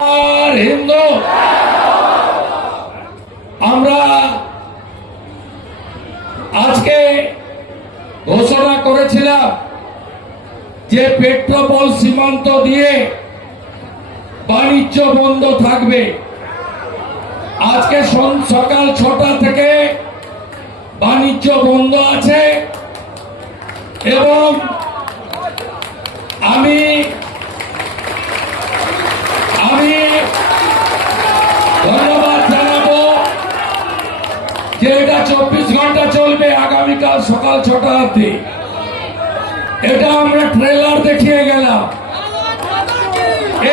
আর হিন্দু আমরা আজকে ঘোষণা করেছিলাম যে পেট্রোপোল সীমান্ত দিয়ে বাণিজ্য বন্ধ থাকবে। আজকে সকাল 6টা থেকে বাণিজ্য বন্ধ আছে এবং আমি ধন্যবাদ জানাবো যে এটা 24 ঘন্টা চলবে আগামীকাল সকাল 6টা অবধি। এটা আমরা ট্রেলার দেখিয়ে গেলাম।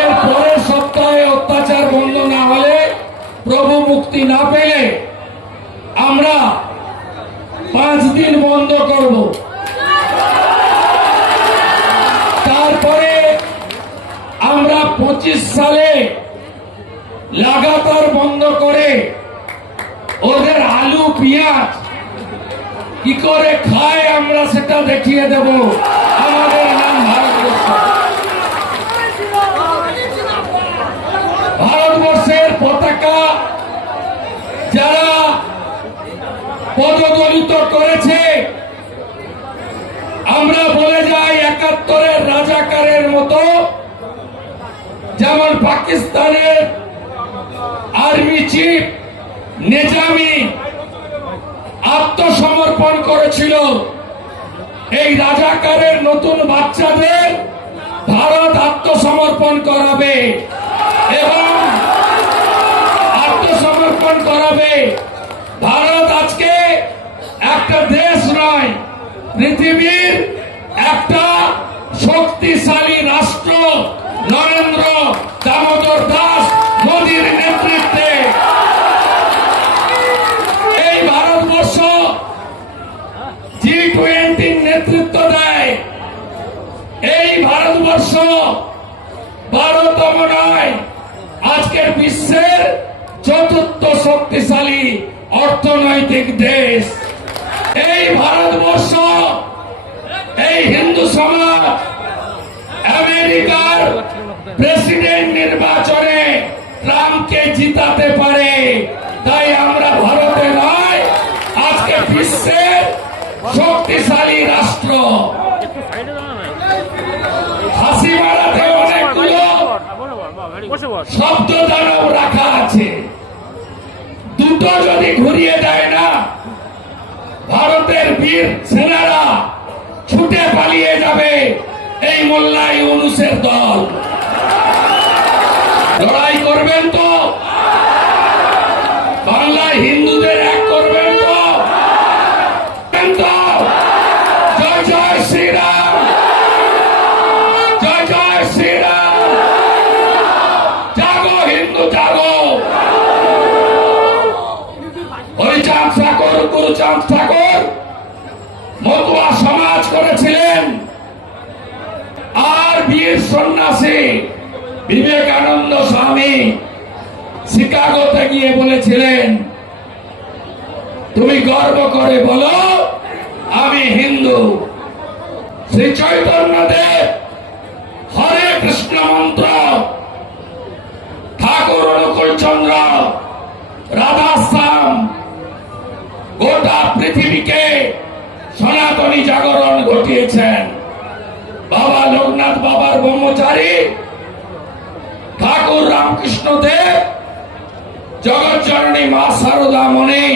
এর পরের সপ্তাহে অত্যাচার বন্ধ না হলে, প্রভু মুক্তি না পেলে আমরা 5 দিন বন্ধ করব। তারপরে আমরা 25 সালে লাগাতার বন্ধ করে ওদের আলু পেঁয়াজ কি করে খায় আমরা সেটা দেখিয়ে দেব। আমাদের নাম ভারতবর্ষ। ভারতবর্ষের পতাকা যারা পদদলিত করেছে, আমরা বলে যাই 71-এর রাজাকারের মতো, যেমন পাকিস্তানের আর্মি চিফ নিজামি আত্মসমর্পণ করেছিল। এই রাজাকারের নতুন বাচ্চাদের ভারত আত্মসমর্পণ করাবে এবং আত্মসমর্পণ করাবে। ভারত আজকে একটা দেশ নয়, পৃথিবীর একটা শক্তিশালী রাষ্ট্র। নরেন্দ্র দামোদর দাস মোদীর নেতৃত্বে এই ভারতবর্ষ G20 নেতৃত্ব দেয়। এই ভারতবর্ষ 12তম নয়, আজকের বিশ্বের 4র্থ শক্তিশালী অর্থনৈতিক দেশ। এই ভারতবর্ষ, এই হিন্দু সমাজ আমেরিকার প্রেসিডেন্ট নির্বাচনে ট্রাম্পকে জিতাতে পারে। তাই আমরা ভারতে নয়, আজকে বিশ্বের শক্তিশালী রাষ্ট্র। হাসি মারাতে অনেকগুলো শব্দ দানব রাখা আছে, দুটো যদি ঘুরিয়ে দেয় না, ভারতের বীর সেনারা ছুটে পালিয়ে যাবে এই মোল্লা ইউনূসের দল। লড়াই করবেন তো? বাংলায় হিন্দুদের এক করবেন তো? জয় জয় শ্রীরাম, জয় জয় শ্রীরাম। জাগো হিন্দু জাগো। হরিচাঁদ ঠাকুর, গুরুচাঁদ ঠাকুর মতুয়া সমাজ করেছিলেন। আর বীর সন্ন্যাসী বিবেকানন্দ স্বামী শিকাগোতে গিয়ে বলেছিলেন, তুমি গর্ব করে বলো আমি হিন্দু। শ্রী চৈতন্যদেব হরে কৃষ্ণ মন্ত্র, ঠাকুর অনুকূল চন্দ্র, রাধাশ্যাম গোটা পৃথিবীকে সনাতনী জাগরণ ঘটিয়েছেন। বাবা লোকনাথ বাবার ব্রহ্মচারী ঠাকুর রামকৃষ্ণ দেব, জগৎ জননী মা শারদা মণি